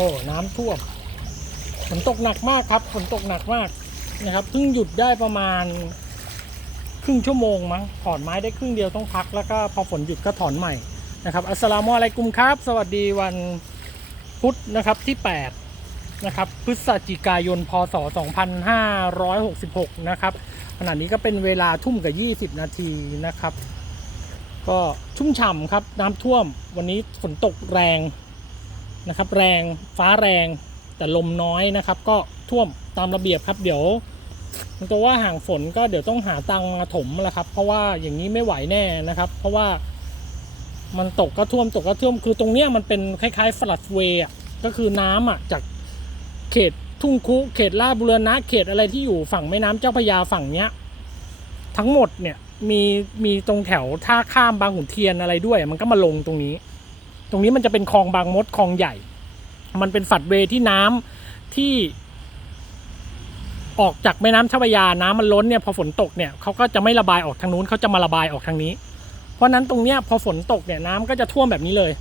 อ้น้ำท่วมฝนตกหนักมากครับฝนตกหนักมากนะครับเพิ่งหยุดได้ประมาณครึ่งชั่วโมงมั้งถอนไม้ได้ครึ่งเดียวต้องพักแล้วก็พอฝนหยุดก็ถอนใหม่นะครับอัสลามุอะลัยกุมครับ สวัสดีวันพุธนะครับที่ 8 นะครับ พฤศจิกายน พศ 2566 นะครับขณะนี้ก็เป็นเวลาทุ่มกับ 20 นาทีนะครับ ก็ชุ่มฉ่ำครับน้ำท่วมวันนี้ฝนตกแรง นะครับ แรงฟ้าแรงแต่ลมน้อยนะครับ ก็ท่วมตามระเบียบครับ เดี๋ยวมันก็ว่าห่างฝนก็เดี๋ยวต้องหาตังมาถมแล้วครับ เพราะว่าอย่างนี้ไม่ไหวแน่นะครับ เพราะว่ามันตกก็ท่วมตกก็ท่วมคือตรงเนี้ยมันเป็นคล้ายๆฟลัดเวย์ก็คือน้ำอะจากเขตทุ่งคุเขตลาดบุรณะเขตอะไรที่อยู่ฝั่งแม่น้ำเจ้าพระยาฝั่งเนี้ย ทั้งหมดเนี่ยมีมีตรงแถวท่าข้ามบางขุนเทียนอะไรด้วย มันก็มาลงตรงนี้ ตรงนี้มันจะเป็นคลองบางมดคลองใหญ่ มันเป็นฝัดเวที่น้ำที่ออกจากแม่น้ำเจ้าพระยาน้ำมันล้นเนี่ยพอฝนตกเนี่ยเขาก็จะไม่ระบายออกทางนู้นเขาจะมาระบายออกทางนี้ เพราะนั้นตรงเนี้ยพอฝนตกเนี่ยน้ำก็จะท่วมแบบนี้เลย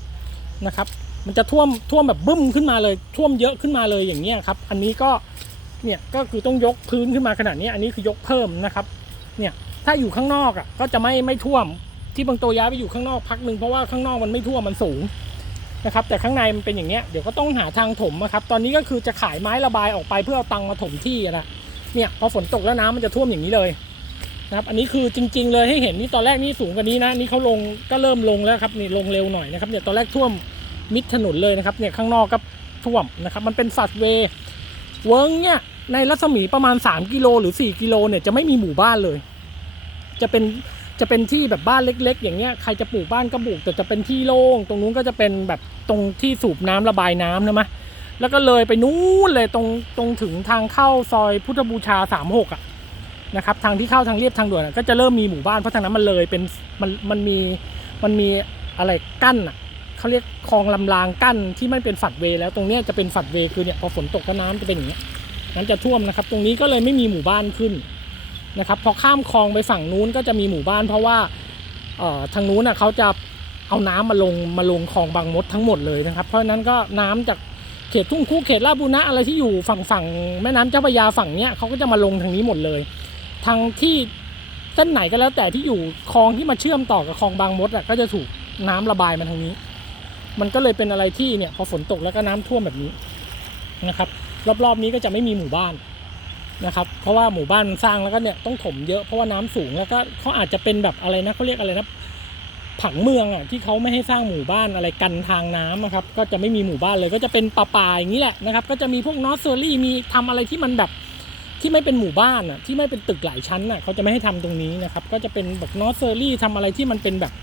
นะครับ มันจะท่วมท่วมแบบบึ้มขึ้นมาเลยท่วมเยอะขึ้นมาเลยอย่างเงี้ยครับ อันนี้ก็เนี่ยก็คือต้องยกพื้นขึ้นมาขนาดนี้อันนี้คือยกเพิ่มนะครับเนี่ยถ้าอยู่ข้างนอกอะก็จะไม่ไม่ท่วมที่บางตัวย้ายไปอยู่ข้างนอกพักหนึ่งเพราะว่าข้างนอกมันไม่ท่วมมันสูง นะครับแต่ข้างในมันเป็นอย่างเงี้ยเดี๋ยวก็ต้องหาทางถมนะครับตอนนี้ก็คือจะขายไม้ระบายออกไปเพื่อเอาตังมาถมที่นะเนี่ยพอฝนตกแล้วน้ำมันจะท่วมอย่างนี้เลยนะครับอันนี้คือจริง ๆ เลยให้เห็นนี่ตอนแรกนี่สูงกว่านี้นะนี่เขาลงก็เริ่มลงแล้วครับนี่ลงเร็วหน่อยนะครับเนี่ยตอนแรกท่วมมิดถนนเลยนะครับเนี่ยข้างนอกก็ท่วมนะครับมันเป็นฝัดเวย์เวิร์งเนี่ยในรัศมีประมาณ 3 กิโลหรือ 4 กิโลเนี่ยจะไม่มีหมู่บ้านเลย จะเป็น จะเป็นที่แบบบ้านเล็ก ๆ อย่างเงี้ยใครจะปลูกบ้านก็ปลูกแต่จะเป็นที่โล่งตรงนู้นก็จะเป็นแบบตรงที่สูบน้ำระบายน้ำใช่ไหมแล้วก็เลยไปนู้นเลยตรงตรงถึงทางเข้าซอยพุทธบูชาสามหกอะนะครับทางที่เข้าทางเรียบทางด่วนก็จะเริ่มมีหมู่บ้านเพราะทางนั้นมันเลยเป็นมันมันมีมันมีอะไรกั้นอะเขาเรียกคลองลำรางกั้นที่ไม่เป็นฝัดเวแล้วตรงเนี้ยจะเป็นฝัดเวคือเนี่ยพอฝนตกก็น้ำจะเป็นอย่างเงี้ยนั้นจะท่วมนะครับ ตรงนี้ก็เลยไม่มีหมู่บ้านขึ้น นะครับพอข้ามคลองไปฝั่งนู้นก็จะมีหมู่บ้าน เพราะว่าทางนู้นเขาจะเอาน้ำมาลงมาลงคลองบางมดทั้งหมดเลยนะครับ เพราะฉะนั้นก็น้ำจากเขตทุ่งคู่เขตลาบุรณะอะไรที่อยู่ฝั่งฝั่งแม่น้ำเจ้าพระยาฝั่งเนี้ยเขาก็จะมาลงทางนี้หมดเลย ทางที่เส้นไหนก็แล้วแต่ที่อยู่คลองที่มาเชื่อมต่อกับคลองบางมดอะก็จะถูกน้ำระบายมาทางนี้ มันก็เลยเป็นอะไรที่เนี่ยพอฝนตกแล้วก็น้ำท่วมแบบนี้นะครับ รอบๆนี้ก็จะไม่มีหมู่บ้าน นะครับ เพราะว่าหมู่บ้านสร้างแล้วก็เนี่ยต้องถมเยอะเพราะว่าน้ำสูงแล้วก็เขาอาจจะเป็นแบบอะไรนะเขาเรียกอะไรนะผังเมืองอะที่เขาไม่ให้สร้างหมู่บ้านอะไรกันทางน้ำนะครับ ก็จะไม่มีหมู่บ้านเลยก็จะเป็นป่าป่าๆอย่างนี้แหละนะครับ ก็จะมีพวกนอสเซอรี่มีทำอะไรที่มันแบบที่ไม่เป็นหมู่บ้านอะที่ไม่เป็นตึกหลายชั้นอะเขาจะไม่ให้ทำตรงนี้นะครับ ก็จะเป็นแบบนอสเซอรี่ทำอะไรที่มันเป็นแบบ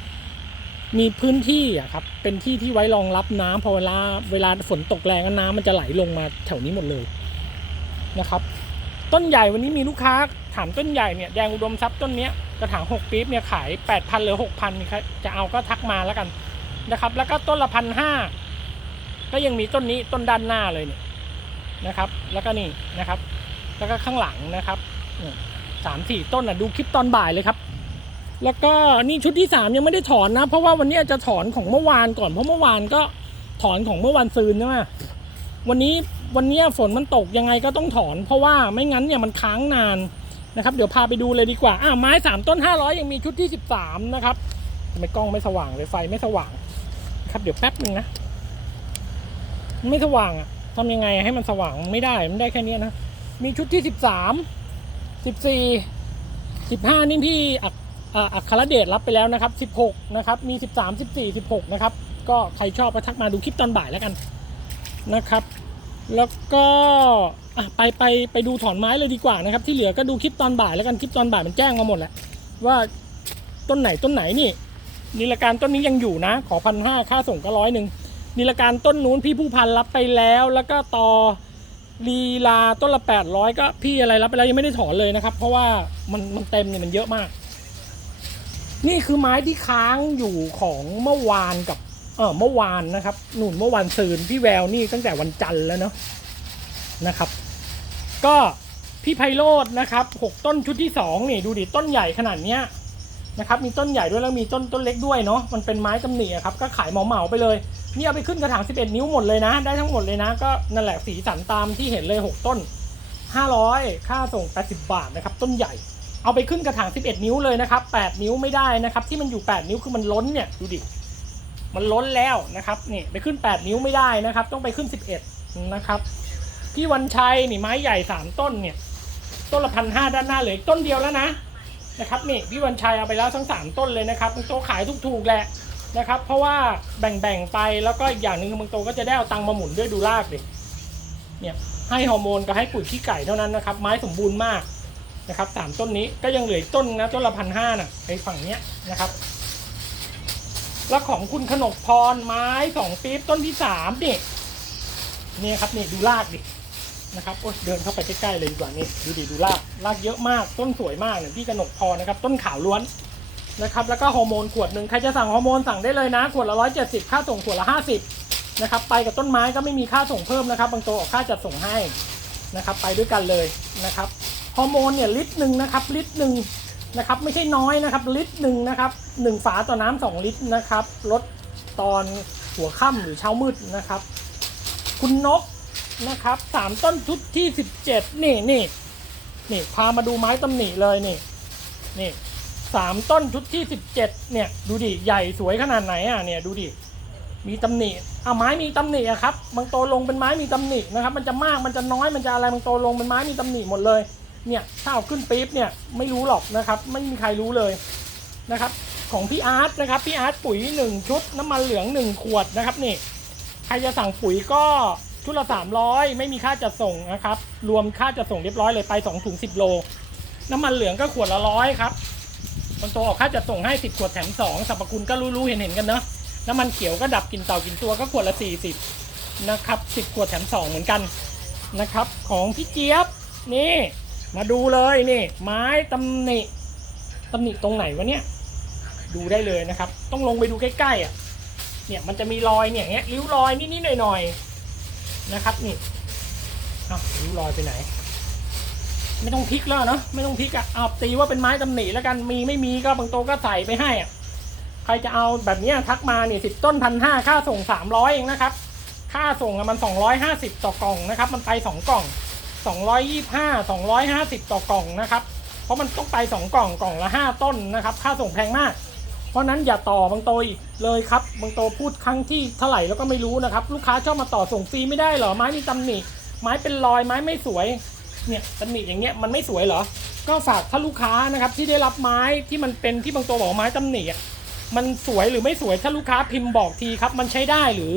มีพื้นที่อะครับเป็นที่ที่ไว้รองรับน้ำพอเวลาเวลาฝนตกแรงน้ำมันจะไหลลงมาแถวนี้หมดเลยนะครับ ต้นใหญ่วันนี้มีลูกค้าถามต้นใหญ่เนี่ยแดงอุดมทรัพย์ต้นเนี้ยกระถางหกปี๊บเนี่ยขายแปดพันหรือหกพันครับจะเอาก็ทักมาแล้วกันนะครับ แล้วก็ต้นละพันห้าก็ยังมีต้นนี้ต้นด้านหน้าเลยเนี่ยนะครับ แล้วก็นี่นะครับ แล้วก็ข้างหลังนะครับสามสี่ต้นอะดูคลิปตอนบ่ายเลยครับ แล้วก็นี่ชุดที่สามยังไม่ได้ถอนนะ เพราะว่าวันนี้จะถอนของเมื่อวานก่อนเพราะเมื่อวานก็ถอนของเมื่อวานซืนใช่ไหมวันนี้ วันนี้ฝนมันตกยังไงก็ต้องถอน เพราะว่าไม่งั้นเนี่ยมันค้างนานนะครับ เดี๋ยวพาไปดูเลยดีกว่าอ่าไม้สามต้นห้าร้อยยังมีชุดที่สิบสามนะครับทำไมกล้องไม่สว่างเลยไฟไม่สว่าง ครับเดี๋ยวแป๊บหนึ่งนะไม่สว่างอะทำยังไงให้มันสว่างไม่ได้มันได้แค่นี้นะ มีชุดที่สิบสามสิบสี่สิบห้านี่ที่อักอัครเดชรับไปแล้วนะครับสิบหกนะครับ มีสิบสามสิบสี่สิบหกนะครับ ก็ใครชอบก็ทักมาดูคลิปตอนบ่ายแล้วกันนะครับ แล้วก็ไปไปไปดูถอนไม้เลยดีกว่านะครับ ที่เหลือก็ดูคลิปตอนบ่ายแล้วกันคลิปตอนบ่ายมันแจ้งมาหมดแหละว่าต้นไหนต้นไหนนี่นิลการต้นนี้ยังอยู่นะ ขอพันห้าค่าส่งก็ร้อยหนึ่งนิลการต้นนู้นพี่ผู้พันรับไปแล้ว แล้วก็ต่อลีลาต้นละแปดร้อยก็พี่อะไรรับไปแล้วยังไม่ได้ถอนเลยนะครับ เพราะว่ามันมันเต็มเนี่ยมันเยอะมาก นี่คือไม้ที่ค้างอยู่ของเมื่อวานกับ เออเมื่อวานนะครับ หนุนเมื่อวานซืนพี่แววนี่ตั้งแต่วันจันทร์แล้วเนาะนะครับ ก็พี่ไพโรดนะครับหกต้นชุดที่สองนี่ดูดิต้นใหญ่ขนาดเนี้ยนะครับมีต้นใหญ่ด้วยแล้วมีต้นต้นเล็กด้วยเนาะมันเป็นไม้ตำหนิอะครับก็ขายเหมาๆไปเลยนี่เอาไปขึ้นกระถาง 11 นิ้วหมดเลยนะ ได้ทั้งหมดเลยนะ ก็นั่นแหละสีสันตามที่เห็นเลย 6 ต้น 500 ค่าส่ง 80 บาทนะครับ ต้นใหญ่ เอาไปขึ้นกระถาง 11 นิ้วเลยนะครับ 8 นิ้วไม่ได้นะครับ ที่มันอยู่ 8 นิ้วคือมันล้นเนี่ย ดูดิ มันล้นแล้วนะครับนี่ไปขึ้น 8 นิ้วไม่ได้นะครับ ต้องไปขึ้น 11 นะครับพี่วันชัยนี่ไม้ใหญ่ 3 ต้นเนี่ยต้นละพันห้าด้านหน้าเหลือต้นเดียวแล้วนะนะครับนี่พี่วันชัยเอาไปแล้วทั้งสามต้นเลยนะครับบางโตขายถูกๆแหละนะครับ เพราะว่าแบ่งๆไปแล้วก็อีกอย่างหนึ่งคือบางโตก็จะได้เอาตังค์มาหมุนด้วยดูรากดิเนี่ยให้ฮอร์โมนกับให้ปุ๋ยขี้ไก่เท่านั้นนะครับ ไม้สมบูรณ์มากนะครับสามต้นนี้ก็ยังเหลือต้นนะต้นละพันห้าน่ะไอ้ฝั่งเนี้ยนะครับ แล้วของคุณขนกพรไม้สองปี๊บต้นที่สามนี่เนี่ยครับนี่ดูรากดินะครับโอ๊ยเดินเข้าไปใกล้ๆเลยดีกว่านี่ดูดิดูรากรากเยอะมากต้นสวยมากเนี่ยพี่กนกพรนะครับต้นขาวล้วนนะครับแล้วก็ฮอร์โมนขวดหนึ่งใครจะสั่งฮอร์โมนสั่งได้เลยนะ ขวดละร้อยเจ็ดสิบค่าส่งขวดละห้าสิบนะครับไปกับต้นไม้ก็ไม่มีค่าส่งเพิ่มนะครับ บางตัวออกค่าจัดส่งให้นะครับไปด้วยกันเลยนะครับฮอร์โมนเนี่ยลิตรหนึ่งนะครับลิตรหนึ่ง นะครับไม่ใช่น้อยนะครับลิตรหนึ่งนะครับหนึ่งฝาต่อน้ำสองลิตรนะครับลดตอนหัวค่ำหรือเช้ามืดนะครับ คุณนกนะครับสามต้นชุดที่สิบเจ็ดนี่นี่นี่พามาดูไม้ตำหนิเลยนี่นี่สามต้นชุดที่สิบเจ็ดเนี่ยดูดิใหญ่สวยขนาดไหนอะเนี่ยดูดิมีตำหนิอะไม้มีตำหนิอะครับบางโตลงเป็นไม้มีตำหนินะครับ มันจะมากมันจะน้อยมันจะอะไรบางโตลงเป็นไม้มีตำหนิหมดเลย เนี่ยถ้าเอาขึ้นปี๊บเนี่ยไม่รู้หรอกนะครับ ไม่มีใครรู้เลยนะครับ ของพี่อาร์ตนะครับพี่อาร์ตปุ๋ยหนึ่งชุดน้ำมันเหลืองหนึ่งขวดนะครับนี่ใครจะสั่งปุ๋ยก็ชุดละ 300 ไม่มีค่าจัดส่งนะครับ รวมค่าจัดส่งเรียบร้อยเลยไป2ถุง10 โล น้ำมันเหลืองก็ขวดละร้อยครับคนโตออกค่าจัดส่งให้ 10 ขวดแถม 2สรรพคุณก็รู้ๆเห็นๆกันเนอะน้ำมันเขียวก็ดับกลิ่นเต่ากลิ่นตัวก็ขวดละ 40นะครับ10 ขวดแถม 2 เหมือนกันนะครับ ของพี่เจี๊ยบนี่ มาดูเลยนี่ ไม้ตำหนิตำหนิตรงไหนวะเนี่ย ดูได้เลยนะครับ ต้องลงไปดูใกล้ๆอะเนี่ยมันจะมีรอยเนี่ยเงี้ยริ้วรอยนิดๆหน่อยๆนะครับนี่อ้าริ้วรอยไปไหน ไม่ต้องพลิกแล้วเนาะไม่ต้องพลิกอะเอาตีว่าเป็นไม้ตำหนิแล้วกันมีไม่มีก็บางโตวก็ใส่ไปให้อะใครจะเอาแบบนี้ทักมาเนี่ยสิบต้นพันห้าค่าส่งสามร้อยเองนะครับ ค่าส่งอะมันสองร้อยห้าสิบต่อกล่องนะครับ มันไปสองกล่อง สองร้อยยี่ห้าสองร้อยห้าสิบต่อกล่องนะครับ เพราะมันต้องไปสองกล่องกล่องละห้าต้นนะครับ ค่าส่งแพงมาก เพราะนั้นอย่าต่อบางโตอีกเลยครับ บางโตพูดครั้งที่เท่าไหร่แล้วก็ไม่รู้นะครับ ลูกค้าชอบมาต่อส่งฟรีไม่ได้เหรอ ไม้มีตำหนิ ไม้เป็นรอย ไม้ไม่สวย เนี่ยตำหนิอย่างเงี้ยมันไม่สวยเหรอ ก็ฝากถ้าลูกค้านะครับที่ได้รับไม้ที่มันเป็นที่บางตัวบอกไม้ตำหนิอะมันสวยหรือไม่สวยถ้าลูกค้าพิมพ์บอกทีครับ มันใช้ได้หรือ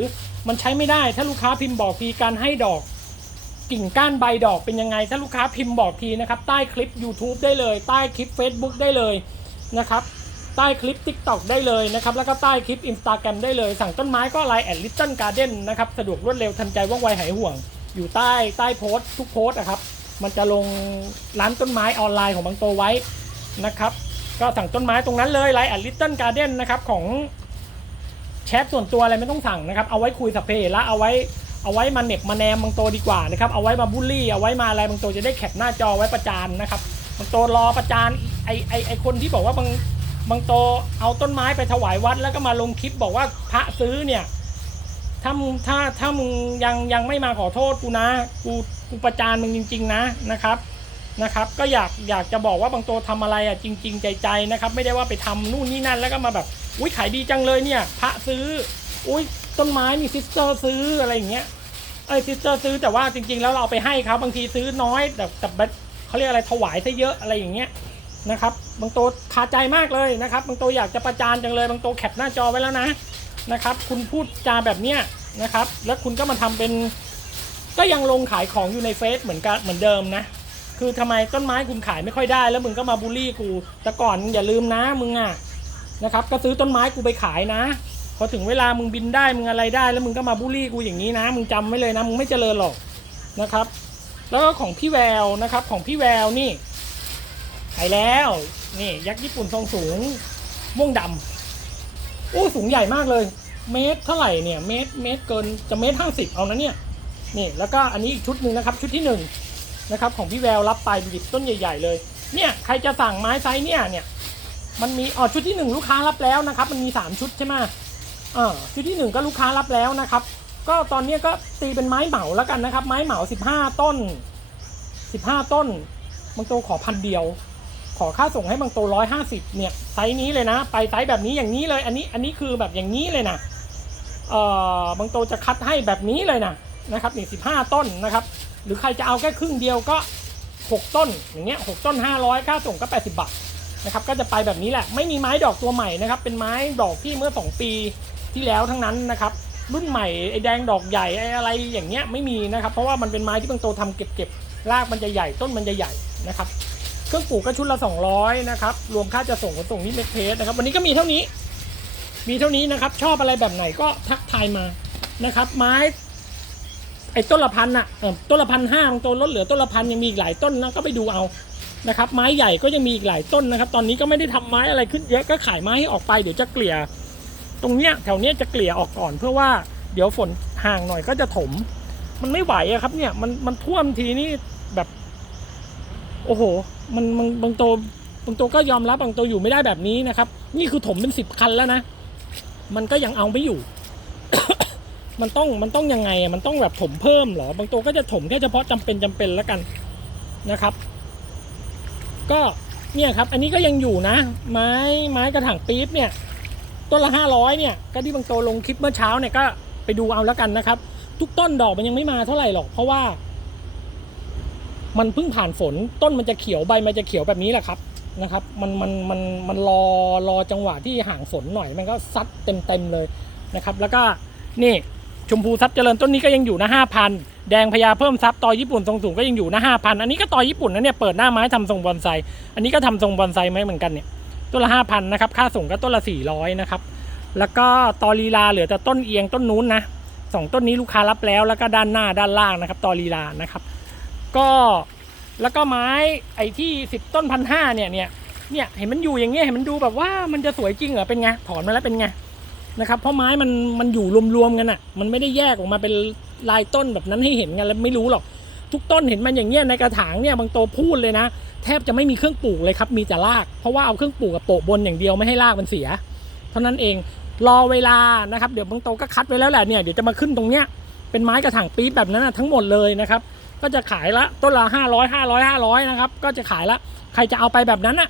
มันใช้ไม่ได้ถ้าลูกค้าพิมพ์บอกทีการให้ดอก กิ่งก้านใบดอกเป็นยังไง ถ้าลูกค้าพิมพ์บอกทีนะครับ ใต้คลิป YouTube ได้เลย ใต้คลิป Facebook ได้เลยนะครับ ใต้คลิป TikTok ได้เลยนะครับ แล้วก็ใต้คลิป Instagram ได้เลย สั่งต้นไม้ก็ไลน์แอดลิตเติ้ลการ์เด้นนะครับ สะดวกรวดเร็วทันใจว่องไวหายห่วง อยู่ใต้ใต้โพสต์ทุกโพสต์นะครับ มันจะลงร้านต้นไม้ออนไลน์ของบางโตไว้นะครับ ก็สั่งต้นไม้ตรงนั้นเลยไลน์แอดลิตเติ้ลการ์เด้นนะครับของแชทส่วนตัวอะไรไม่ต้องสั่งนะครับ เอาไว้คุยสัพเพเหระเอาไว้ เอาไว้มาเหน็บมาแนมบางโตดีกว่านะครับเอาไว้มาบูลลี่ เอาไว้มาอะไรบางโตจะได้แคปหน้าจอไว้ประจานนะครับบางโตรอประจานไอไอไอคนที่บอกว่าบางบางโตเอาต้นไม้ไปถวายวัด แล้วก็มาลงคลิปบอกว่าพระซื้อเนี่ยถ้ามึงถ้าถ้ามึงยังยังไม่มาขอโทษกูนะ กูกูประจานมึงจริง ๆ นะนะครับนะครับ ก็อยากอยากจะบอกว่าบางโตทำอะไรอะจริง ๆ ใจๆนะครับ ไม่ได้ว่าไปทำนู่นนี่นั่นแล้วก็มาแบบอุ้ยขายดีจังเลยเนี่ย พระซื้ออุ้ย ต้นไม้นี่ซิสเตอร์ซื้ออะไรอย่างเงี้ยเอ้ยซิสเตอร์ซื้อแต่ว่าจริง ๆ แล้วเราเอาไปให้เขาบางทีซื้อน้อยแต่แต่แบบเขาเรียกอะไรถวายซะเยอะอะไรอย่างเงี้ยนะครับบางโตคาใจมากเลยนะครับบางโตอยากจะประจานจังเลยบางโตแคปหน้าจอไว้แล้วนะนะครับ คุณพูดจาแบบเนี้ยนะครับ แล้วคุณก็มาทำเป็น ก็ยังลงขายของอยู่ในเฟซเหมือนกันเหมือนเดิมนะคือทำไมต้นไม้คุณขายไม่ค่อยได้ แล้วมึงก็มาบูลลี่กู แต่ก่อนอย่าลืมนะมึงอะนะครับ ก็ซื้อต้นไม้กูไปขายนะ พอถึงเวลามึงบินได้มึงอะไรได้ แล้วมึงก็มาบูลลี่กูอย่างนี้นะ มึงจำไว้เลยนะ มึงไม่เจริญหรอกนะครับ แล้วก็ของพี่แววนะครับ ของพี่แววนี่ขายแล้วนี่ยักษ์ญี่ปุ่นทรงสูงม่วงดำโอ้สูงใหญ่มากเลย เมตรเท่าไหร่เนี่ยเมตรเมตรเกินจะเมตรห้าสิบเอานะเนี่ยนี่แล้วก็อันนี้อีกชุดหนึ่งนะครับ ชุดที่หนึ่งนะครับของพี่แววรับไปดูดิต้นใหญ่ ๆ เลย เนี่ยใครจะสั่งไม้ไซส์เนี่ยเนี่ยมันมีอ๋อชุดที่หนึ่งลูกค้ารับแล้วนะครับ มันมีสามชุดใช่ไหม อ่าชุดที่หนึ่งก็ลูกค้ารับแล้วนะครับ ก็ตอนนี้ก็ตีเป็นไม้เหมาแล้วกันนะครับ ไม้เหมาสิบห้าต้นสิบห้าต้น บางโตขอพันเดียว ขอค่าส่งให้บางโตร้อยห้าสิบเนี่ยไซส์นี้เลยนะ ไปไซส์แบบนี้อย่างนี้เลย อันนี้อันนี้คือแบบอย่างนี้เลยนะเอ่อบางโตจะคัดให้แบบนี้เลยนะนะครับนี่สิบห้าต้นนะครับ หรือใครจะเอาแค่ครึ่งเดียวก็หกต้นอย่างเงี้ยหกต้นห้าร้อยค่าส่งก็แปดสิบบาทนะครับก็จะไปแบบนี้แหละ ไม่มีไม้ดอกตัวใหม่นะครับ เป็นไม้ดอกที่เมื่อสองปี ที่แล้วทั้งนั้นนะครับ รุ่นใหม่ไอ้แดงดอกใหญ่ไอ้อะไรอย่างเงี้ยไม่มีนะครับ เพราะว่ามันเป็นไม้ที่บางโตทำเก็บเก็บๆรากมันจะใหญ่ต้นมันจะใหญ่นะครับ เครื่องปลูกก็ชุดละ 200 นะครับ รวมค่าจะส่งขนส่งที่เมกเพสนะครับ วันนี้ก็มีเท่านี้ มีเท่านี้นะครับ ชอบอะไรแบบไหนก็ทักทายมานะครับ ไม้ไอ้ต้นละพันน่ะต้นละพันห้าตัวลดเหลือต้นละพันยังมีอีกหลายต้นนะก็ไปดูเอานะครับ ไม้ใหญ่ก็ยังมีอีกหลายต้นนะครับ ตอนนี้ก็ไม่ได้ทำไม้อะไรขึ้นเยอะก็ขายไม้ให้ออกไปเดี๋ยวจะเกลี่ย ตรงเนี้ยแถวเนี้ยจะเกลี่ยออกก่อนเพื่อว่าเดี๋ยวฝนห่างหน่อยก็จะถม มันไม่ไหวอะครับเนี่ยมันมันท่วมทีนี่แบบ โอ้โห มันมันบางโตวบางโตวก็ยอมรับบางโตวอยู่ไม่ได้แบบนี้นะครับ นี่คือถมเป็นสิบคันแล้วนะ มันก็ยังเอาไม่อยู่ มันต้องมันต้องยังไงอะมันต้องแบบถมเพิ่มเหรอบางตัวก็จะถมแค่เฉพาะจำเป็นจำเป็นแล้วกันนะครับ ก็เนี่ยครับ อันนี้ก็ยังอยู่นะ ไม้ไม้กระถางปี๊บเนี่ย ต้นละห้าร้อยเนี่ย ก็ที่บางโตลงคลิปเมื่อเช้าเนี่ยก็ไปดูเอาแล้วกันนะครับ ทุกต้นดอกมันยังไม่มาเท่าไหร่หรอก เพราะว่า มันเพิ่งผ่านฝนต้นมันจะเขียวใบมันจะเขียวแบบนี้แหละครับนะครับ มันมันมันมันรอรอจังหวะที่ห่างฝนหน่อยมันก็ซัดเต็มเต็มเลยนะครับ แล้วก็นี่ชมพูทรัพย์เจริญต้นนี้ก็ยังอยู่นะห้าพันแดงพญาเพิ่มทรัพย์ตอญี่ปุ่นทรงสูงก็ยังอยู่นะห้าพันอันนี้ก็ตอญี่ปุ่นนะเนี่ยเปิดหน้าไม้ทำทรงบอนไซอันนี้ก็ทำทรงบอนไซไหมเหมือนกันเนี่ย ต้นละห้าพันนะครับค่าส่งก็ต้นละสี่ร้อยนะครับแล้วก็ตอลีลาเหลือแต่ต้นเอียงต้นนู้นนะสองต้นนี้ลูกค้ารับแล้วแล้วก็ด้านหน้าด้านล่างนะครับตอลีลานะครับ ก็แล้วก็ไม้ไอ้ที่สิบต้นพันห้าเนี่ยเนี่ยเนี่ยเห็นมันอยู่อย่างเงี้ยเห็นมันดูแบบว่ามันจะสวยจริงเหรอเป็นไงถอนมาแล้วเป็นไงนะครับเพราะไม้มันมันอยู่รวมๆกันอะ มันไม่ได้แยกออกมาเป็นลายต้นแบบนั้นให้เห็นกันแล้วไม่รู้หรอก ทุกต้นเห็นมันอย่างเงี้ยในกระถางเนี่ยบางโตพูดเลยนะ แทบจะไม่มีเครื่องปลูกเลยครับมีแต่ราก เพราะว่าเอาเครื่องปลูกกับโปะบนอย่างเดียวไม่ให้รากมันเสีย เท่านั้นเองรอเวลานะครับเดี๋ยวบางโตก็คัดไว้แล้วแหละเนี่ยเดี๋ยวจะมาขึ้นตรงเนี้ยเป็นไม้กระถางปี๊บแบบนั้นนะทั้งหมดเลยนะครับก็จะขายละต้นละห้าร้อยห้าร้อยห้าร้อยนะครับก็จะขายละใครจะเอาไปแบบนั้นอะ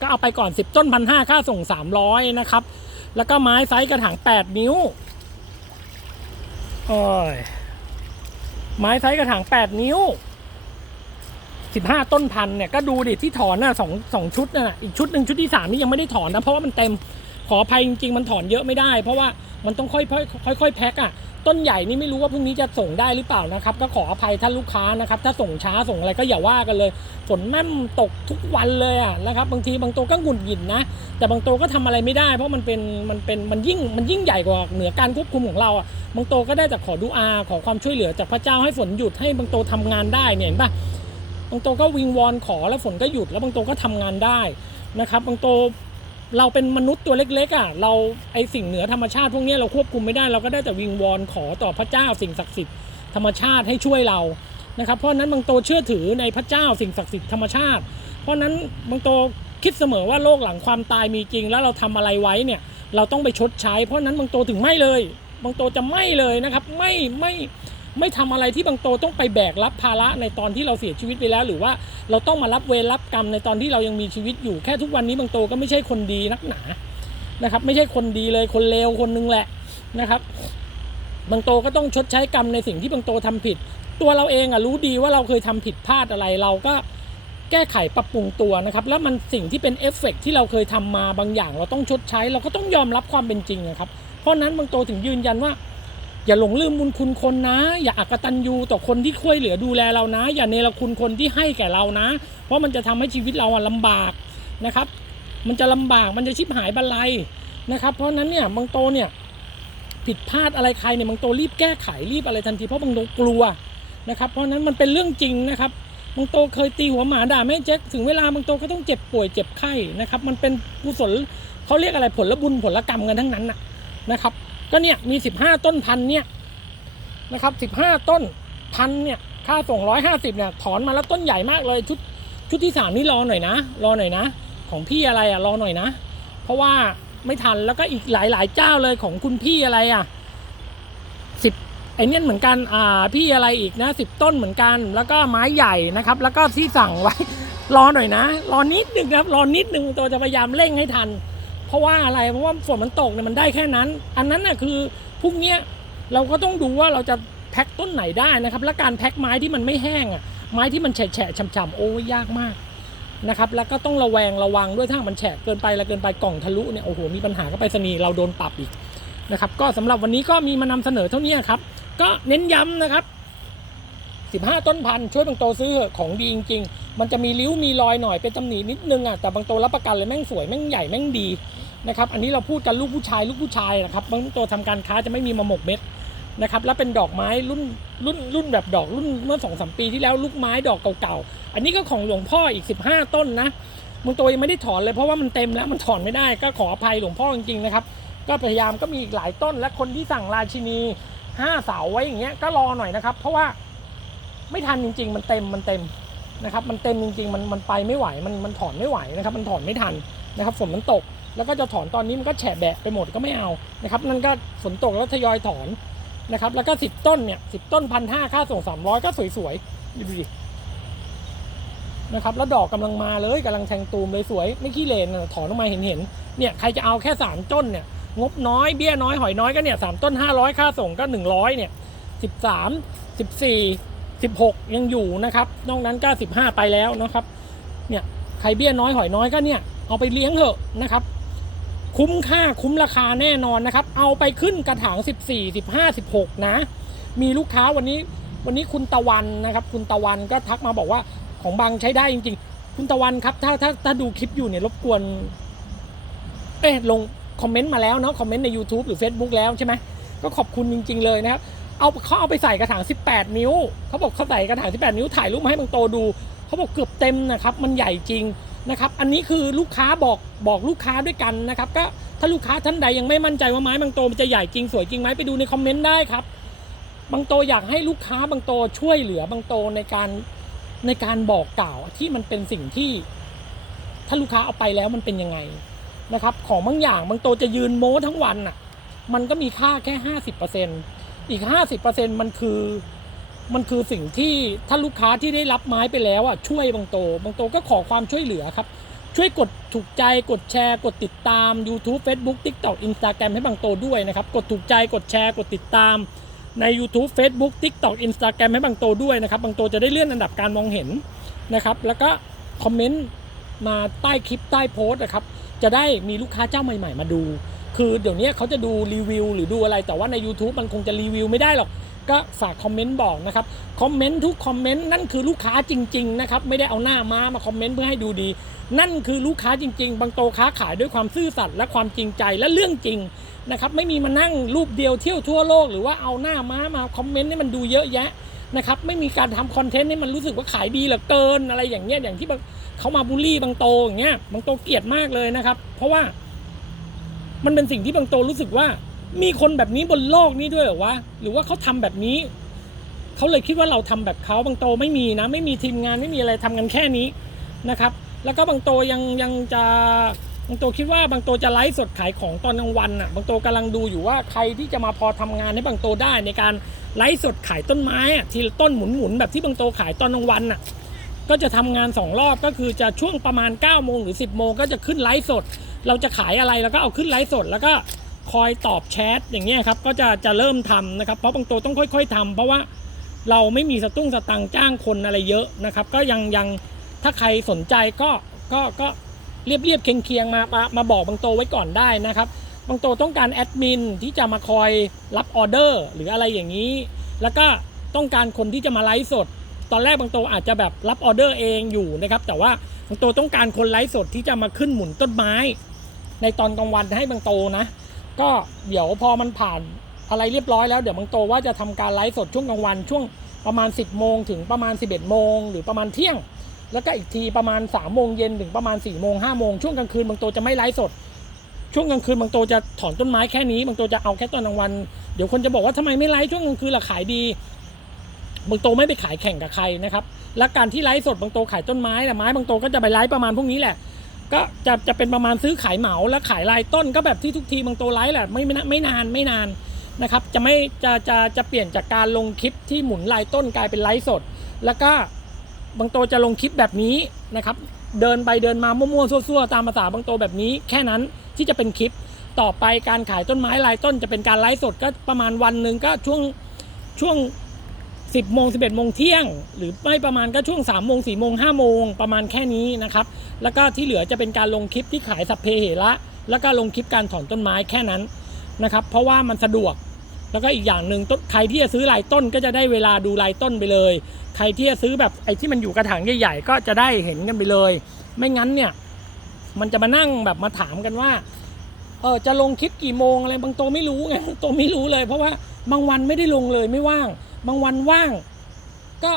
ก็เอาไปก่อน 10 ต้นพันห้าค่าส่ง 300นะครับแล้วก็ไม้ไซส์กระถาง 8 นิ้วโอ้ยไม้ไซส์กระถาง 8 นิ้ว 15 ต้นพันเนี่ยก็ดูดิที่ถอนน่ะสองสองชุดน่ะอีกชุดหนึ่งชุดที่สามนี่ยังไม่ได้ถอนนะเพราะว่ามันเต็มขออภัยจริงๆมันถอนเยอะไม่ได้ เพราะว่ามันต้องค่อยๆค่อยๆแพ็คอะต้นใหญ่นี่ไม่รู้ว่าพรุ่งนี้จะส่งได้หรือเปล่านะครับ ก็ขออภัยท่านลูกค้านะครับ ถ้าส่งช้าส่งอะไรก็อย่าว่ากันเลย ฝนแม่มตกทุกวันเลยอะนะครับ บางทีบางตัวก็หงุดหงิดนะ แต่บางตัวก็ทำอะไรไม่ได้ เพราะมันเป็นมันเป็นมันยิ่งมันยิ่งใหญ่กว่าเหนือการควบคุมของเราอะบางตัวก็ได้แต่ขอดูอาขอความช่วยเหลือจากพระเจ้าให้ฝนหยุดให้บางตัวทำงานได้เนี่ยเห็นปะ บางตัวก็วิงวอนขอแล้วฝนก็หยุด แล้วบางตัวก็ทำงานได้นะครับ บางตัวเราเป็นมนุษย์ตัวเล็กๆอะเราไอสิ่งเหนือธรรมชาติพวกนี้เราควบคุมไม่ได้เราก็ได้แต่วิงวอนขอต่อพระเจ้าสิ่งศักดิ์สิทธิ์ธรรมชาติให้ช่วยเรานะครับ เพราะนั้นบางตัวเชื่อถือในพระเจ้าสิ่งศักดิ์สิทธิ์ธรรมชาติ เพราะนั้นบางตัวคิดเสมอว่าโลกหลังความตายมีจริง แล้วเราทำอะไรไว้เนี่ยเราต้องไปชดใช้ เพราะฉะนั้นบางตัวถึงไม่เลย บางตัวจะไม่เลยนะครับไม่ไม่ไไม่ทำอะไรที่บางโตต้องไปแบกรับภาระในตอนที่เราเสียชีวิตไปแล้ว หรือว่าเราต้องมารับเวรรับกรรมในตอนที่เรายังมีชีวิตอยู่แค่ทุกวันนี้บางโตก็ไม่ใช่คนดีนักหนานะครับ ไม่ใช่คนดีเลยคนเลวคนหนึงแหละนะครับ บางโตก็ต้องชดใช้กรรมในสิ่งที่บางโตทำผิด ตัวเราเองอะรู้ดีว่าเราเคยทำผิดพลาดอะไรเราก็แก้ไขปรับปรุงตัวนะครับ แล้วมันสิ่งที่เป็นเอฟเฟกต์ที่เราเคยทำมาบางอย่าง เราต้องชดใช้ เราก็ต้องยอมรับความเป็นจริงนะครับ เพราะนั้นบางโตถึงยืนยันว่า อย่าหลงลืมบุญคุณคนนะ อย่าอักตันยูต่อคนที่ช่วยเหลือดูแลเรานะ อย่าเนรคุณคนที่ให้แก่เรานะ เพราะมันจะทำให้ชีวิตเราอะลำบากนะครับ มันจะลำบากมันจะชิบหายบันไลนะครับ เพราะนั้นเนี่ยบางโตเนี่ยผิดพลาดอะไรใครเนี่ยบางโตรีบแก้ไขรีบอะไรทันทีเพราะบางโตกลัวนะครับ เพราะนั้นมันเป็นเรื่องจริงนะครับบางโตเคยตีหัวหมาด่าแม่เจ๊กถึงเวลาบางโตก็ต้องเจ็บป่วยเจ็บไข้นะครับ มันเป็นกุศลเขาเรียกอะไรผลบุญผลกรรมกันทั้งนั้นนะนะครับ ก็เนี่ยมี 15 ต้นพันเนี่ยนะครับ15 ต้นพันเนี่ยค่าส่ง 150เนี่ยถอนมาแล้วต้นใหญ่มากเลยชุดชุดที่สามนี่รอหน่อยนะ รอหน่อยนะ ของพี่อะไรอะรอหน่อยนะ เพราะว่าไม่ทันแล้วก็อีกหลายๆเจ้าเลยของคุณพี่อะไรอะสิบไอเนี้ยเหมือนกันอ่าพี่อะไรอีกนะสิบต้นเหมือนกันแล้วก็ไม้ใหญ่นะครับ แล้วก็ที่สั่งไว้รอหน่อยนะ รอนิดนึงครับรอนิดนึงตัวจะพยายามเร่งให้ทัน เพราะว่าอะไรเพราะว่าฝนมันตกเนี่ยมันได้แค่นั้น อันนั้นน่ะคือพรุ่งเนี้ยเราก็ต้องดูว่าเราจะแพ็คต้นไหนได้นะครับ และการแพ็คไม้ที่มันไม่แห้งอะไม้ที่มันแฉะๆช่ำๆโอ้ยยากมากนะครับแล้วก็ต้องระแวงระวังด้วยถ้ามันแฉะเกินไปล้วเกินไปกล่องทะลุเนี่ยโอ้โหมีปัญหาก็ไปสนีย์เราโดนปรับอีกนะครับ ก็สำหรับวันนี้ก็มีมานำเสนอเท่านี้ครับ ก็เน้นย้ำนะครับ15 ต้นพันธุ์ช่วยบางโตซื้อของดีจริง ๆ มันจะมีริ้วมีรอยหน่อยเป็นตำหนินิดนึงอะแต่บางโตรับประกันเลยแม่งสวยแม่งใหญ่แม่งดี นะครับ อันนี้เราพูดกันลูกผู้ชายลูกผู้ชายนะครับบางโตทำการค้าจะไม่มีมาหมกเม็ดนะครับแล้วเป็นดอกไม้รุ่นรุ่นรุ่นแบบดอกรุ่นเมื่อสองสามปีที่แล้วลูกไม้ดอกเก่าๆ อันนี้ก็ของหลวงพ่ออีก 15 ต้นนะบางโตยังไม่ได้ถอนเลยเพราะว่ามันเต็มแล้วมันถอนไม่ได้ก็ขออภัยหลวงพ่อจริงๆนะครับ ก็พยายามก็มีอีกหลายต้นและคนที่สั่งราชินีห้าเสาไว้อย่างเงี้ยก็รอหน่อยนะครับ เพราะว่าไม่ทันจริง ๆ มันเต็มมันเต็มนะครับ มันเต็มจริงๆมันมันไปไม่ไหวมันมันถอนไม่ไหวนะครับ มันถอนไม่ทันนะครับฝนมันตก แล้วก็จะถอนตอนนี้มันก็แฉะแบะไปหมดก็ไม่เอานะครับนั่นก็ฝนตกแล้วทยอยถอนนะครับแล้วก็สิบต้นเนี่ยสิบต้นพันห้าค่าส่งสามร้อยก็สวยๆดูดินะครับแล้วดอกกำลังมาเลยกำลังแทงตูมเลยสวย ไม่ขี้เลนนะถอนออกมาเห็นเห็นๆเนี่ยใครจะเอาแค่สามต้นเนี่ยงบน้อยเบี้ยน้อยหอยน้อยก็เนี่ยสามต้นห้าร้อยค่าส่งก็หนึ่งร้อยเนี่ยสิบสามสิบสี่16 ยังอยู่นะครับนอกนั้นก็15 ไปแล้วนะครับเนี่ยใครเบี้ยน้อยหอยน้อยก็เนี่ยเอาไปเลี้ยงเถอะนะครับ คุ้มค่าคุ้มราคาแน่นอนนะครับ เอาไปขึ้นกระถาง 14 15 16 นะ มีลูกค้าวันนี้วันนี้คุณตะวันนะครับ คุณตะวันก็ทักมาบอกว่าของบางใช้ได้จริง ๆ คุณตะวันครับ ถ้าถ้าถ้าดูคลิปอยู่เนี่ยรบกวนเอ๊ะลงคอมเมนต์มาแล้วเนาะคอมเมนต์ใน YouTube หรือ Facebook แล้วใช่ไหมก็ขอบคุณจริง ๆ เลยนะครับเอาเขาเอาไปใส่กระถาง 18 นิ้วเขาบอกเขาใส่กระถาง 18 นิ้วถ่ายรูปมาให้บางโตดูเขาบอกเกือบเต็มนะครับ มันใหญ่จริง นะครับ อันนี้คือลูกค้าบอกบอกลูกค้าด้วยกันนะครับ ก็ถ้าลูกค้าท่านใดยังไม่มั่นใจว่าไม้บางโตมันจะใหญ่จริงสวยจริงไหมไปดูในคอมเมนต์ได้ครับ บางโตอยากให้ลูกค้าบางโตช่วยเหลือบางโตในการในการบอกกล่าวที่มันเป็นสิ่งที่ ถ้าลูกค้าเอาไปแล้วมันเป็นยังไงนะครับ ของบางอย่างบางโตจะยืนโม้ทั้งวันอะ มันก็มีค่าแค่ห้าสิบเปอร์เซ็นอีกห้าสิบเปอร์เซ็นมันคือ มันคือสิ่งที่ถ้าลูกค้าที่ได้รับไม้ไปแล้วอะช่วยบางโต บางโตก็ขอความช่วยเหลือครับ ช่วยกดถูกใจกดแชร์ กดติดตาม YouTube Facebook TikTok Instagram ให้บางโตด้วยนะครับ กดถูกใจกดแชร์กดติดตามใน YouTube Facebook TikTok Instagram ให้บางโตด้วยนะครับ บางโตจะได้เลื่อนอันดับการมองเห็นนะครับ แล้วก็คอมเมนต์มาใต้คลิปใต้โพสต์นะครับ จะได้มีลูกค้าเจ้าใหม่ ๆ มาดู คือเดี๋ยวนี้เขาจะดูรีวิวหรือดูอะไร แต่ว่าใน YouTube มันคงจะรีวิวไม่ได้หรอก ก็ฝากคอมเมนต์บอกนะครับคอมเมนต์ทุกคอมเมนต์นั่นคือลูกค้าจริงๆนะครับไม่ได้เอาหน้าม้ามาคอมเมนต์เพื่อให้ดูดี นั่นคือลูกค้าจริง ๆ บางโตค้าขายด้วยความซื่อสัตย์และความจริงใจและเรื่องจริงนะครับไม่มีมานั่งรูปเดียวเที่ยวทั่วโลกหรือว่าเอาหน้าม้ามาคอมเมนต์ให้มันดูเยอะแยะนะครับไม่มีการทำคอนเทนต์ให้มันรู้สึกว่าขายดีเหลือเกินอะไรอย่างเงี้ยอย่างที่เขามาบูลลี่บางโตอย่างเงี้ยบางโตเกลียดมากเลยนะครับ เพราะว่ามันเป็นสิ่งที่บางโตรู้สึกว่า มีคนแบบนี้บนโลกนี้ด้วยเหรอวะหรือว่าเขาทำแบบนี้เขาเลยคิดว่าเราทำแบบเขาบางโตไม่มีนะ ไม่มีทีมงานไม่มีอะไรทำกันแค่นี้นะครับ แล้วก็บางโตยังยังจะบางโตคิดว่าบางโตจะไลฟ์สดขายของตอนกลางวันอะบางโตกำลังดูอยู่ว่าใครที่จะมาพอทำงานให้บางโตได้ในการไลฟ์สดขายต้นไม้อะทีละต้นหมุนๆแบบที่บางโตขายตอนกลางวันอะก็จะทำงานสองรอบก็คือจะช่วงประมาณ9ก้าโมงหรือ 10บโมงก็จะขึ้นไลฟ์สด เราจะขายอะไรเราก็เอาขึ้นไลฟ์สดแล้วก็ คอยตอบแชทอย่างเงี้ยครับก็จะจะเริ่มทำนะครับ เพราะบางตัวต้องค่อย ๆทำเพราะว่าเราไม่มีสตุ้งสตังจ้างคนอะไรเยอะนะครับ ก็ยังยังถ้าใครสนใจก็ก็ก็เรียบเรียบเคียงเคียงมามามาบอกบางโตไว้ก่อนได้นะครับ บางโตต้องการแอดมินที่จะมาคอยรับออเดอร์หรืออะไรอย่างนี้ แล้วก็ต้องการคนที่จะมาไลฟ์สด ตอนแรกบางโตอาจจะแบบรับออเดอร์เองอยู่นะครับ แต่ว่าบางโตต้องการคนไลฟ์สดที่จะมาขึ้นหมุนต้นไม้ ในตอนกลางวันให้บางโตนะ ก็เดี๋ยวพอมันผ่านอะไรเรียบร้อยแล้วเดี๋ยวบางโตว่าจะทำการไลฟ์สดช่วงกลางวันช่วงประมาณ 10 โมงถึงประมาณ 11 โมง หรือประมาณเที่ยง แล้วก็อีกทีประมาณ 3 โมงเย็นถึงประมาณ 4 โมง 5 โมง ช่วงกลางคืนบางโตจะไม่ไลฟ์สด ช่วงกลางคืนบางโตจะถอนต้นไม้แค่นี้บางโตจะเอาแค่ตอนกลางวัน เดี๋ยวคนจะบอกว่าทำไมไม่ไลฟ์ช่วงกลางคืนล่ะขายดีบางโตไม่ไปขายแข่งกับใครนะครับ และการที่ไลฟ์สดบางโตขายต้นไม้แต่ไม้บางโตก็จะไปไลฟ์ประมาณพวกนี้แหละ ก็จะจะเป็นประมาณซื้อขายเหมาและขายรายต้นก็แบบที่ทุกทีบางตัวไลฟ์แหละไม่ไม่นาไม่นานไม่นานนะครับจะไม่จะจะจะเปลี่ยนจากการลงคลิปที่หมุนรายต้นกลายเป็นไลฟ์สด แล้วก็บางตัวจะลงคลิปแบบนี้นะครับเดินไปเดินมามั่วๆซั่วๆตามภาษาบางตัวแบบนี้ แค่นั้นที่จะเป็นคลิปต่อไปการขายต้นไม้รายต้นจะเป็นการไลฟ์สดก็ประมาณวันหนึ่งก็ช่วงช่วง 10โมง11โมงเที่ยง หรือไม่ประมาณก็ช่วง3โมง4โมง5โมงประมาณแค่นี้นะครับ แล้วก็ที่เหลือจะเป็นการลงคลิปที่ขายสัพเพเหระแล้วก็ลงคลิปการถอนต้นไม้แค่นั้นนะครับ เพราะว่ามันสะดวกแล้วก็อีกอย่างหนึ่งใครที่จะซื้อรายต้นก็จะได้เวลาดูรายต้นไปเลย ใครที่จะซื้อแบบไอ้ที่มันอยู่กระถางใหญ่ๆก็จะได้เห็นกันไปเลย ไม่งั้นเนี่ยมันจะมานั่งแบบมาถามกันว่าเออจะลงคลิปกี่โมงอะไรบางตัวไม่รู้ไงตัวไม่รู้เลย เพราะว่าบางวันไม่ได้ลงเลยไม่ว่าง บางวันว่าง ก็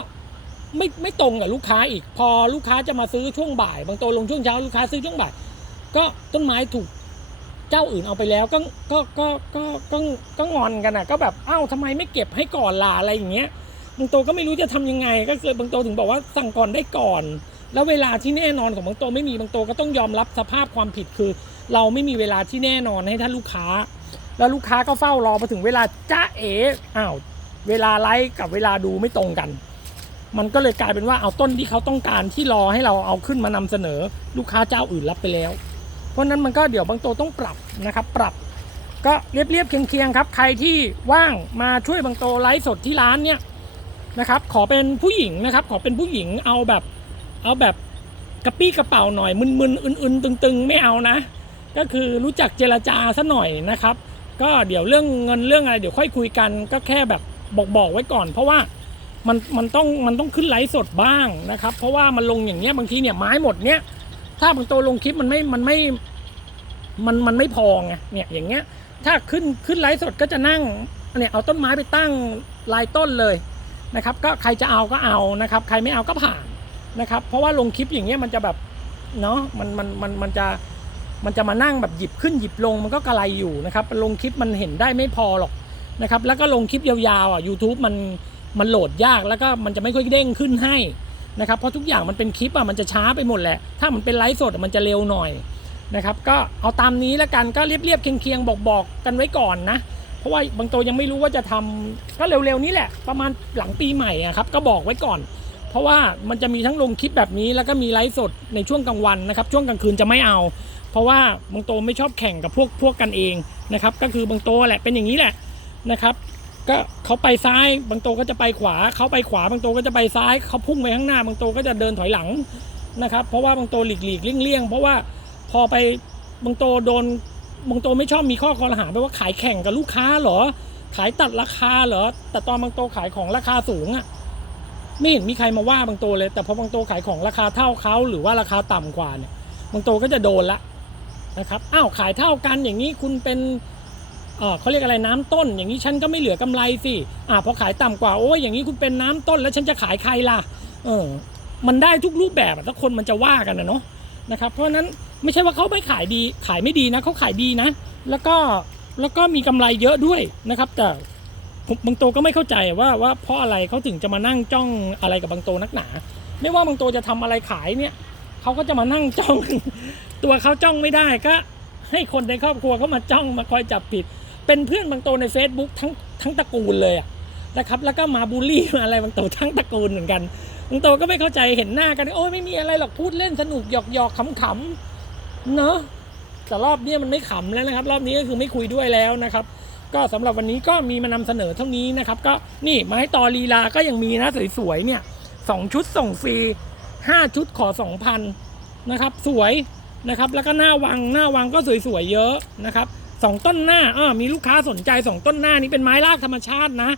ไม่ไม่ตรงกับลูกค้าอีก พอลูกค้าจะมาซื้อช่วงบ่าย บางตัวลงช่วงเช้าลูกค้าซื้อช่วงบ่าย ก็ต้นไม้ถูกเจ้าอื่นเอาไปแล้วก็ก็ก็ก็ก็ก็งอนกันอะก็แบบเอ้าทำไมไม่เก็บให้ก่อนล่ะอะไรอย่างเงี้ยบางตัวก็ไม่รู้จะทำยังไง ก็คือบางตัวถึงบอกว่าสั่งก่อนได้ก่อน แล้วเวลาที่แน่นอนของบางตัวไม่มีบางตัวก็ต้องยอมรับสภาพความผิดคือ เราไม่มีเวลาที่แน่นอนให้ท่านลูกค้า แล้วลูกค้าก็เฝ้ารอมาถึงเวลาจ้าเอ๋อ้าว เวลาไลฟ์กับเวลาดูไม่ตรงกัน มันก็เลยกลายเป็นว่าเอาต้นที่เขาต้องการที่รอให้เราเอาขึ้นมานำเสนอ ลูกค้าเจ้าอื่นรับไปแล้ว เพราะฉะนั้นมันก็เดี๋ยวบางตัวต้องปรับนะครับ ปรับ ก็เรียบๆเคียงๆครับ ใครที่ว่างมาช่วยบางโตไลฟ์สดที่ร้านเนี่ยนะครับ ขอเป็นผู้หญิงนะครับ ขอเป็นผู้หญิงเอาแบบเอาแบบกระปี้กระเป๋าหน่อยมึนๆอึนๆตึง ๆ ไม่เอานะ ก็คือรู้จักเจรจาซะหน่อยนะครับ ก็เดี๋ยวเรื่องเงินเรื่องอะไรเดี๋ยวค่อยคุยกันก็แค่แบบ บอกบอกไว้ก่อน เพราะว่ามันมันต้องมันต้องขึ้นไลฟ์สดบ้างนะครับ เพราะว่ามันลงอย่างเงี้ยบางทีเนี่ยไม้หมดเนี้ยถ้าบางตัวลงคลิปมันไม่มันไม่มันมันไม่พอไงเนี่ยอย่างเงี้ย ถ้าขึ้นขึ้นไลฟ์สดก็จะนั่งเนี่ยเอาต้นไม้ไปตั้งลายต้นเลยนะครับ ก็ใครจะเอาก็เอานะครับ ใครไม่เอาก็ผ่านนะครับ เพราะว่าลงคลิปอย่างเงี้ยมันจะแบบเนาะมันมันมันมันจะมันจะมานั่งแบบหยิบขึ้นหยิบลงมันก็กระไรอยู่นะครับลงคลิปมันเห็นได้ไม่พอหรอก นะครับแล้วก็ลงคลิปยาวๆอะ YouTube มันมันโหลดยากแล้วก็มันจะไม่ค่อยเด้งขึ้นให้นะครับเพราะทุกอย่างมันเป็นคลิปอะมันจะช้าไปหมดแหละ ถ้ามันเป็นไลฟ์สดมันจะเร็วหน่อยนะครับก็เอาตามนี้แล้วกันก็เรียบๆเคียงๆบอกๆกันไว้ก่อนนะเพราะว่าบางตัวยังไม่รู้ว่าจะทำก็เร็วๆนี้แหละ ประมาณหลังปีใหม่อะครับก็บอกไว้ก่อน เพราะว่ามันจะมีทั้งลงคลิปแบบนี้แล้วก็มีไลฟ์สดในช่วงกลางวันนะครับช่วงกลางคืนจะไม่เอา เพราะว่าบางโตไม่ชอบแข่งกับพวกพวกกันเองนะครับก็คือบางโตแหละเป็นอย่างนี้แหละ นะครับ ก็เขาไปซ้ายบางโตก็จะไปขวาเขาไปขวาบางโตก็จะไปซ้ายเขาพุ่งไปข้างหน้า บางโตก็จะเดินถอยหลังนะครับ เพราะว่าบางโตหลีกหลีกเลี่ยงเลี่ยงเพราะว่าพอไปบางโตโดนบางโตไม่ชอบมีข้อคอรหาไปว่าขายแข่งกับลูกค้าเหรอ ขายตัดราคาเหรอแต่ตอนบางโตขายของราคาสูงอะไม่เห็นมีใครมาว่าบางโตเลย แต่พอบางโตขายของราคาเท่าเขาหรือว่าราคาต่ำกว่าเนี่ยบางโตก็จะโดนละนะครับอ้าวขายเท่ากันอย่างนี้คุณเป็น เออเขาเรียกอะไรน้ำต้น อย่างนี้ฉันก็ไม่เหลือกำไรสิอ่าพอขายต่ำกว่าโอ้ยอย่างนี้คุณเป็นน้ำต้นแล้วฉันจะขายใครล่ะเออมันได้ทุกรูปแบบถ้าคนมันจะว่ากันนะเนาะนะครับเพราะนั้นไม่ใช่ว่าเขาไม่ขายดีขายไม่ดีนะเขาขายดีนะ แล้วก็แล้วก็มีกำไรเยอะด้วยนะครับ แต่บางโตก็ไม่เข้าใจว่าว่าเพราะอะไรเขาถึงจะมานั่งจ้องอะไรกับบางโตนักหนา ไม่ว่าบางโตจะทำอะไรขายเนี่ยเขาก็จะมานั่งจ้อง ตัวเขาจ้องไม่ได้ก็ ให้คนในครอบครัวเขามาจ้องมาคอยจับผิด เป็นเพื่อนบางโตใน Facebook ทั้งทั้งตระกูลเลยอะนะครับแล้วก็มาบูลลี่มาอะไรบางโตทั้งตระกูลเหมือนกันบางโตก็ไม่เข้าใจเห็นหน้ากันโอ้ยไม่มีอะไรหรอกพูดเล่นสนุกหยอกหยอกขำๆเนาะแต่รอบนี้มันไม่ขำแล้วนะครับ รอบนี้ก็คือไม่คุยด้วยแล้วนะครับ ก็สำหรับวันนี้ก็มีมานำเสนอเท่านี้นะครับ ก็นี่ไม้ตอลีลาก็ยังมีนะสวยๆเนี่ยสองชุดส่งฟรีห้าชุดขอสองพันนะครับ สวยนะครับ แล้วก็หน้าวังหน้าวังก็สวยๆเยอะนะครับ สองต้นหน้าอ้อมีลูกค้าสนใจสองต้นหน้านี้เป็นไม้รากธรรมชาตินะ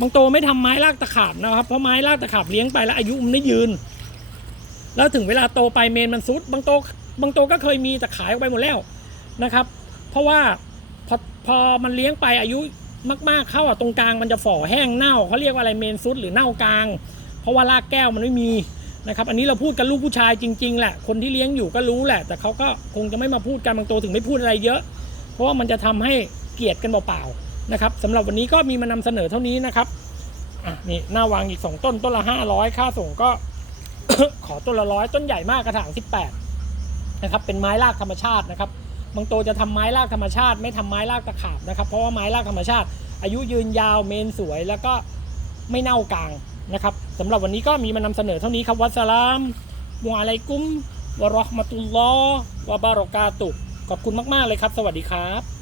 บางโตไม่ทำไม้รากตะขาบนะครับ เพราะไม้รากตะขาบเลี้ยงไปแล้วอายุมันไม่ยืน แล้วถึงเวลาโตไปเมนมันซุด บางโตบางโตก็เคยมีแต่ขายออกไปหมดแล้วนะครับ เพราะว่าพอพอมันเลี้ยงไปอายุมาก ๆเข้าอะตรงกลางมันจะฝ่อแห้งเน่าเขาเรียกว่าอะไรเมนซุดหรือเน่ากลาง เพราะว่ารากแก้วมันไม่มีนะครับอันนี้เราพูดกันลูกผู้ชายจริง ๆ แหละ คนที่เลี้ยงอยู่ก็รู้แหละ แต่เขาก็คงจะไม่มาพูดกันบางโตถึงไม่พูดอะไรเยอะ เพราะว่ามันจะทำให้เกลียดกันเปล่าๆนะครับสำหรับวันนี้ก็มีมานำเสนอเท่านี้นะครับอะนี่หน้าวางอีกสองต้นต้นละห้าร้อยค่าส่งก็ ขอต้นละร้อยต้นใหญ่มากกระถางสิบแปดนะครับเป็นไม้รากธรรมชาตินะครับบางตัวจะทำไม้รากธรรมชาติ ไม่ทำไม้รากตะขาบนะครับ เพราะว่าไม้รากธรรมชาติ อายุยืนยาวเมนสวยแล้วก็ไม่เน่ากลางนะครับสำหรับวันนี้ก็มีมานำเสนอเท่านี้ครับวัสลามวะอะลัยกุมวะเราะห์มะตุลลอฮ์วะบารอกาตุ ขอบคุณมาก ๆ เลยครับ สวัสดีครับ